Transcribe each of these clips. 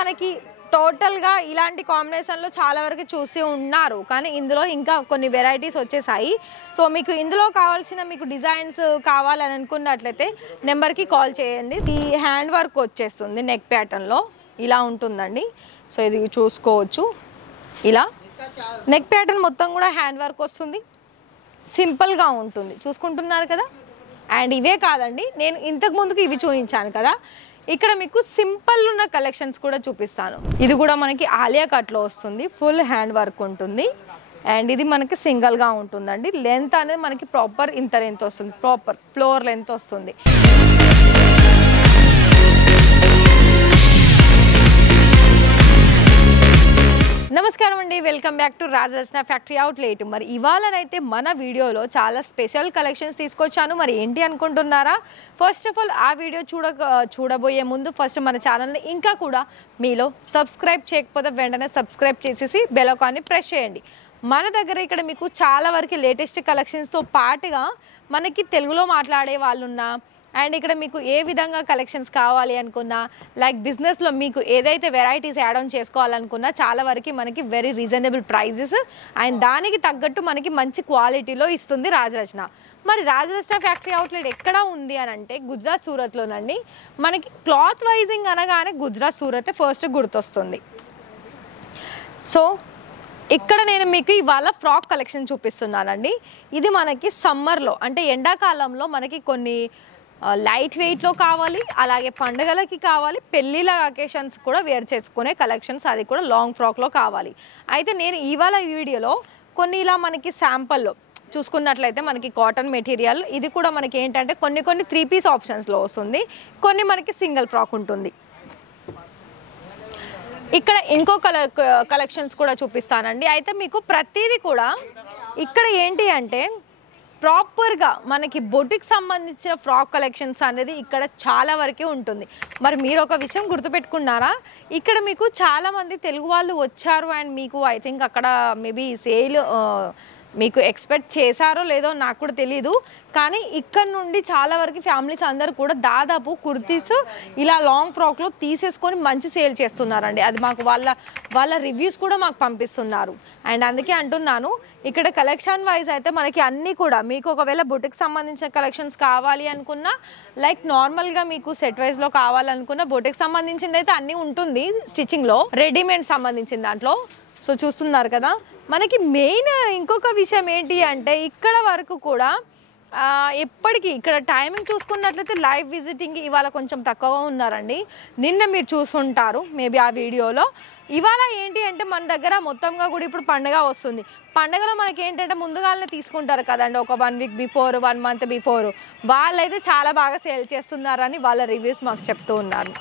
మనకి టోటల్గా ఇలాంటి కాంబినేషన్లో చాలా వరకు చూసి ఉన్నారు, కానీ ఇందులో ఇంకా కొన్ని వెరైటీస్ వచ్చేసాయి. సో మీకు ఇందులో కావాల్సిన మీకు డిజైన్స్ కావాలని అనుకున్నట్లయితే నెంబర్కి కాల్ చేయండి. ఈ హ్యాండ్ వర్క్ వచ్చేస్తుంది నెక్ ప్యాటర్న్లో, ఇలా ఉంటుందండి. సో ఇది చూసుకోవచ్చు, ఇలా నెక్ ప్యాటర్న్ మొత్తం కూడా హ్యాండ్ వర్క్ వస్తుంది, సింపుల్గా ఉంటుంది, చూసుకుంటున్నారు కదా. అండ్ ఇవే కాదండి, నేను ఇంతకు ముందుకు ఇవి చూపించాను కదా, ఇక్కడ మీకు సింపుల్ ఉన్న కలెక్షన్స్ కూడా చూపిస్తాను. ఇది కూడా మనకి ఆలియా కట్లో వస్తుంది, ఫుల్ హ్యాండ్ వర్క్ ఉంటుంది. అండ్ ఇది మనకి సింగిల్గా ఉంటుందండి. లెంత్ అనేది మనకి ప్రాపర్ ఇంత లెంత్ వస్తుంది, ప్రాపర్ ఫ్లోర్ లెంత్ వస్తుంది. నమస్కారం అండి, welcome back to రాజరచన factory outlet. మరి ఇవాళనైతే మన వీడియోలో చాలా స్పెషల్ కలెక్షన్స్ తీసుకొచ్చాను. మరి ఏంటి అనుకుంటున్నారా? ఫస్ట్ ఆఫ్ ఆల్ ఆ వీడియో చూడబోయే ముందు ఫస్ట్ మన ఛానల్ని ఇంకా కూడా మీలో సబ్స్క్రైబ్ చేయకపోతే వెంటనే సబ్స్క్రైబ్ చేసేసి బెల్ ఐకాన్ని ప్రెస్ చేయండి. మన దగ్గర ఇక్కడ మీకు చాలా వరకు లేటెస్ట్ కలెక్షన్స్తో పాటుగా మనకి తెలుగులో మాట్లాడే వాళ్ళున్నా, అండ్ ఇక్కడ మీకు ఏ విధంగా కలెక్షన్స్ కావాలి అనుకున్నా, లైక్ బిజినెస్లో మీకు ఏదైతే వెరైటీస్ యాడ్ ఆన్ చేసుకోవాలనుకున్నా చాలా వరకు మనకి వెరీ రీజనబుల్ ప్రైజెస్ అండ్ దానికి తగ్గట్టు మనకి మంచి క్వాలిటీలో ఇస్తుంది రాజరచన. మరి రాజరచన ఫ్యాక్టరీ అవుట్లెట్ ఎక్కడ ఉంది అని అంటే గుజరాత్ సూరత్లోనండి. మనకి క్లాత్ వైజింగ్ అనగానే గుజరాత్ సూరత్ ఫస్ట్ గుర్తొస్తుంది. సో ఇక్కడ నేను మీకు ఇవాళ ఫ్రాక్ కలెక్షన్ చూపిస్తున్నానండి. ఇది మనకి సమ్మర్లో అంటే ఎండాకాలంలో మనకి కొన్ని లైట్ వెయిట్లో కావాలి, అలాగే పండుగలకి కావాలి, పెళ్ళిళ్ళ అకేషన్స్ కూడా వేర్ చేసుకునే కలెక్షన్స్, అది కూడా లాంగ్ ఫ్రాక్లో కావాలి. అయితే నేను ఇవాళ ఈ వీడియోలో కొన్ని ఇలా మనకి శాంపుల్లో చూసుకున్నట్లయితే మనకి కాటన్ మెటీరియల్, ఇది కూడా మనకి ఏంటంటే కొన్ని 3 పీస్ ఆప్షన్స్లో వస్తుంది, కొన్ని మనకి సింగిల్ ఫ్రాక్ ఉంటుంది. ఇక్కడ ఇంకో కలెక్షన్స్ కూడా చూపిస్తానండి. అయితే మీకు ప్రతిదీ కూడా ఇక్కడ ఏంటి అంటే ప్రాపర్గా మనకి బొటిక్ సంబంధించిన ఫ్రాక్ కలెక్షన్స్ అనేది ఇక్కడ చాలా వరకే ఉంటుంది. మరి మీరు ఒక విషయం గుర్తుపెట్టుకున్నారా? ఇక్కడ మీకు చాలామంది తెలుగు వాళ్ళు వచ్చారు అండ్ మీకు ఐ థింక్ అక్కడ మేబీ సేల్ మీకు ఎక్స్పెక్ట్ చేశారో లేదో నాకు కూడా తెలీదు, కానీ ఇక్కడ నుండి చాలా వరకు ఫ్యామిలీస్ అందరూ కూడా దాదాపు కుర్తీస్ ఇలా లాంగ్ ఫ్రాక్లో తీసేసుకొని మంచి సేల్ చేస్తున్నారండి. అది మాకు వాళ్ళ రివ్యూస్ కూడా మాకు పంపిస్తున్నారు. అండ్ అందుకే అంటున్నాను, ఇక్కడ కలెక్షన్ వైజ్ అయితే మనకి అన్నీ కూడా మీకు ఒకవేళ బొటిక్ సంబంధించిన కలెక్షన్స్ కావాలి అనుకున్నా, లైక్ నార్మల్గా మీకు సెట్ వైజ్లో కావాలనుకున్న బొటిక్ సంబంధించింది అయితే అన్నీ ఉంటుంది, స్టిచ్చింగ్లో రెడీమేడ్ సంబంధించిన దాంట్లో. సో చూస్తున్నారు కదా. మనకి మెయిన్ ఇంకొక విషయం ఏంటి అంటే ఇక్కడ వరకు కూడా ఎప్పటికీ ఇక్కడ టైమింగ్ చూసుకున్నట్లయితే లైవ్ విజిటింగ్ ఇవాళ కొంచెం తక్కువగా ఉన్నారండి. నిన్న మీరు చూసుకుంటారు మేబీ ఆ వీడియోలో. ఇవాళ ఏంటి అంటే మన దగ్గర మొత్తంగా కూడా ఇప్పుడు పండుగ వస్తుంది. పండుగలో మనకి ఏంటంటే ముందుగానే తీసుకుంటారు కదండి, ఒక 1 వీక్ బిఫోర్, 1 మంత్ బిఫోర్. వాళ్ళైతే చాలా బాగా సేల్ చేస్తున్నారని వాళ్ళ రివ్యూస్ మాకు చెప్తూ ఉన్నారు.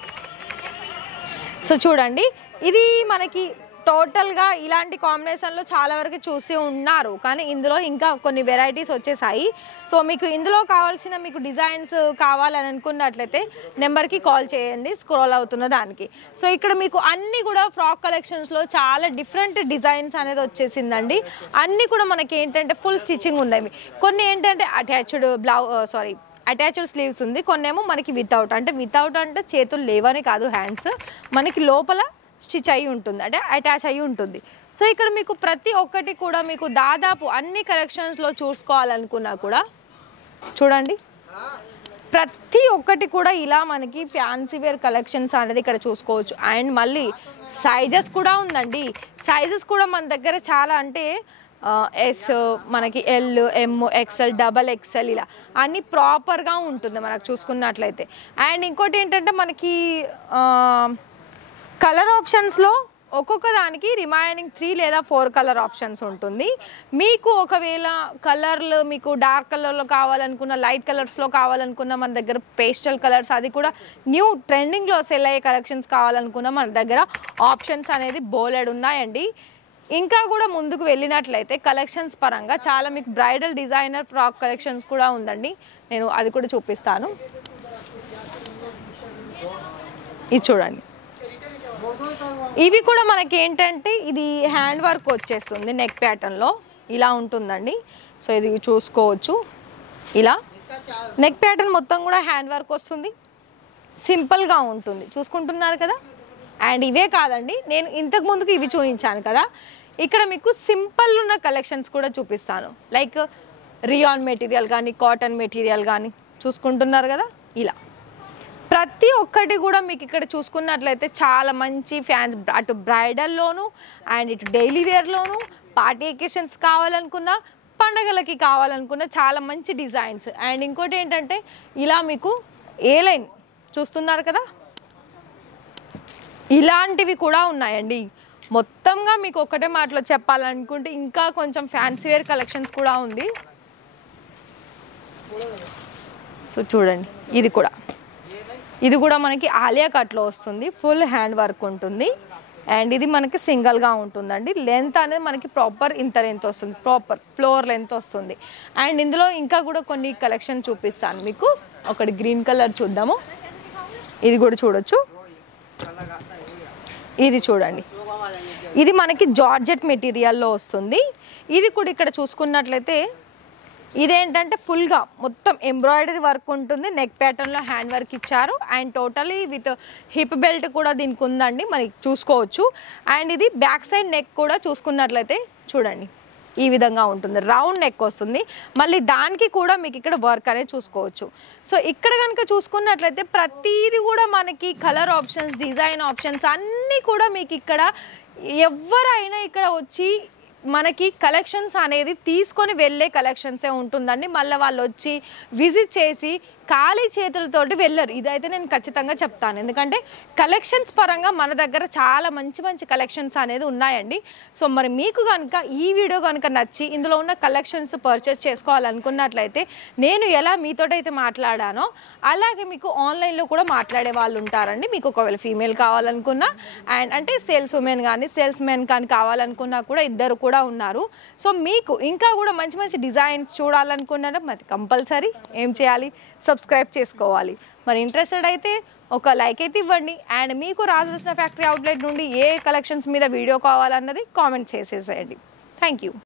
సో చూడండి, ఇది మనకి టోటల్గా ఇలాంటి కాంబినేషన్లో చాలా వరకు చూసి ఉన్నారు, కానీ ఇందులో ఇంకా కొన్ని వెరైటీస్ వచ్చేసాయి. సో మీకు ఇందులో కావాల్సిన మీకు డిజైన్స్ కావాలని అనుకున్నట్లయితే నెంబర్కి కాల్ చేయండి, స్క్రోల్ అవుతున్న దానికి. సో ఇక్కడ మీకు అన్నీ కూడా ఫ్రాక్ కలెక్షన్స్లో చాలా డిఫరెంట్ డిజైన్స్ అనేది వచ్చేసిందండి. అన్నీ కూడా మనకి ఏంటంటే ఫుల్ స్టిచ్చింగ్ ఉన్నాయి. కొన్ని ఏంటంటే అటాచ్డ్ స్లీవ్స్ ఉంది, కొన్ని ఏమో మనకి వితౌట్ అంటే చేతులు లేవని కాదు, హ్యాండ్స్ మనకి లోపల స్టిచ్ అయ్యి ఉంటుంది, అంటే అటాచ్ అయ్యి ఉంటుంది. సో ఇక్కడ మీకు ప్రతి ఒక్కటి కూడా మీకు దాదాపు అన్ని కలెక్షన్స్లో చూసుకోవాలనుకున్నా కూడా చూడండి, ప్రతి ఒక్కటి కూడా ఇలా మనకి ఫ్యాన్సీ వేర్ కలెక్షన్స్ అనేది ఇక్కడ చూసుకోవచ్చు. అండ్ మళ్ళీ సైజెస్ కూడా ఉందండి. సైజెస్ కూడా మన దగ్గర చాలా అంటే ఎస్, మనకి ఎల్, ఎమ్, ఎక్స్ఎల్, XXL ఇలా అన్నీ ప్రాపర్గా ఉంటుంది మనకు చూసుకున్నట్లయితే. అండ్ ఇంకోటి ఏంటంటే మనకి కలర్ ఆప్షన్స్లో ఒక్కొక్క దానికి రిమైనింగ్ 3 లేదా 4 కలర్ ఆప్షన్స్ ఉంటుంది. మీకు ఒకవేళ కలర్లు మీకు డార్క్ కలర్లో కావాలనుకున్న, లైట్ కలర్స్లో కావాలనుకున్న మన దగ్గర పేస్టల్ కలర్స్, అది కూడా న్యూ ట్రెండింగ్లో సెల్ అయ్యే కలెక్షన్స్ కావాలనుకున్న మన దగ్గర ఆప్షన్స్ అనేది బోలెడ్ ఉన్నాయండి. ఇంకా కూడా ముందుకు వెళ్ళినట్లయితే కలెక్షన్స్ పరంగా చాలా మీకు బ్రైడల్ డిజైనర్ ఫ్రాక్ కలెక్షన్స్ కూడా ఉందండి, నేను అది కూడా చూపిస్తాను. ఇది చూడండి, ఇవి కూడా మనకి ఏంటంటే ఇది హ్యాండ్ వర్క్ వచ్చేస్తుంది నెక్ ప్యాటర్న్లో, ఇలా ఉంటుందండి. సో ఇది చూసుకోవచ్చు, ఇలా నెక్ ప్యాటర్న్ మొత్తం కూడా హ్యాండ్ వర్క్ వస్తుంది, సింపుల్గా ఉంటుంది, చూసుకుంటున్నారు కదా. అండ్ ఇవే కాదండి, నేను ఇంతకు ముందుకు ఇవి చూపించాను కదా, ఇక్కడ మీకు సింపుల్ ఉన్న కలెక్షన్స్ కూడా చూపిస్తాను. లైక్ రియాన్ మెటీరియల్ కానీ, కాటన్ మెటీరియల్ కానీ చూసుకుంటున్నారు కదా, ఇలా ప్రతి ఒక్కటి కూడా మీకు ఇక్కడ చూసుకున్నట్లయితే చాలా మంచి ఫ్యాన్స్, అటు బ్రైడల్లోను అండ్ ఇటు డైలీ వేర్లోను, పార్టీ ఎకేషన్స్ కావాలనుకున్నా, పండగలకి కావాలనుకున్న చాలా మంచి డిజైన్స్. అండ్ ఇంకోటి ఏంటంటే ఇలా మీకు ఏ లైన్ చూస్తున్నారు కదా, ఇలాంటివి కూడా ఉన్నాయండి. మొత్తంగా మీకు ఒకటే మాటలో చెప్పాలనుకుంటే ఇంకా కొంచెం ఫ్యాన్సీ వేర్ కలెక్షన్స్ కూడా ఉంది. సో చూడండి, ఇది కూడా మనకి ఆలియా కట్లో వస్తుంది, ఫుల్ హ్యాండ్ వర్క్ ఉంటుంది. అండ్ ఇది మనకి సింగిల్గా ఉంటుందండి. లెంత్ అనేది మనకి ప్రాపర్ ఇంత లెంత్ వస్తుంది, ప్రాపర్ ఫ్లోర్ లెంత్ వస్తుంది. అండ్ ఇందులో ఇంకా కూడా కొన్ని కలెక్షన్ చూపిస్తాను మీకు. ఒకటి గ్రీన్ కలర్ చూద్దాము, ఇది కూడా చూడొచ్చు. ఇది చూడండి, ఇది మనకి జార్జెట్ మెటీరియల్లో వస్తుంది. ఇది కూడా ఇక్కడ చూసుకున్నట్లయితే ఇదేంటంటే ఫుల్గా మొత్తం ఎంబ్రాయిడరీ వర్క్ ఉంటుంది, నెక్ ప్యాటర్న్లో హ్యాండ్ వర్క్ ఇచ్చారు. And totally with hip belt కూడా దీనికి ఉందండి, మనకి చూసుకోవచ్చు. అండ్ ఇది బ్యాక్ సైడ్ నెక్ కూడా చూసుకున్నట్లయితే చూడండి, ఈ విధంగా ఉంటుంది, రౌండ్ నెక్ వస్తుంది. మళ్ళీ దానికి కూడా మీకు ఇక్కడ వర్క్ అనేది చూసుకోవచ్చు. సో ఇక్కడ కనుక చూసుకున్నట్లయితే ప్రతిదీ కూడా మనకి కలర్ ఆప్షన్స్, డిజైన్ ఆప్షన్స్ అన్నీ కూడా మీకు ఇక్కడ ఎవరైనా ఇక్కడ వచ్చి మనకి కలెక్షన్స్ అనేది తీసుకొని వెళ్ళే కలెక్షన్సే ఉంటుందండి. మళ్ళీ వాళ్ళు వచ్చి విజిట్ చేసి ఖాళీ చేతులతోటి వెళ్ళరు, ఇదైతే నేను ఖచ్చితంగా చెప్తాను. ఎందుకంటే కలెక్షన్స్ పరంగా మన దగ్గర చాలా మంచి మంచి కలెక్షన్స్ అనేది ఉన్నాయండి. సో మరి మీకు కనుక ఈ వీడియో కనుక నచ్చి ఇందులో ఉన్న కలెక్షన్స్ పర్చేస్ చేసుకోవాలనుకున్నట్లయితే నేను ఎలా మీతోటైతే మాట్లాడానో అలాగే మీకు ఆన్లైన్లో కూడా మాట్లాడే వాళ్ళు ఉంటారండి. మీకు ఒకవేళ ఫీమేల్ కావాలనుకున్నా అండ్ అంటే సేల్స్ ఉమెన్ కానీ సేల్స్ మెన్ కానీ కావాలనుకున్నా కూడా ఇద్దరు కూడా ఉన్నారు. సో మీకు ఇంకా కూడా మంచి మంచి డిజైన్స్ చూడాలనుకున్నారా మరి కంపల్సరీ ఏం చేయాలి, సబ్స్క్రైబ్ చేసుకోవాలి. మరి ఇంట్రెస్టెడ్ అయితే ఒక లైక్ అయితే ఇవ్వండి. అండ్ మీకు రాజరత్న ఫ్యాక్టరీ అవుట్లెట్ నుండి ఏ కలెక్షన్స్ మీద వీడియో కావాలన్నది కామెంట్ చేసేసేయండి. Thank you.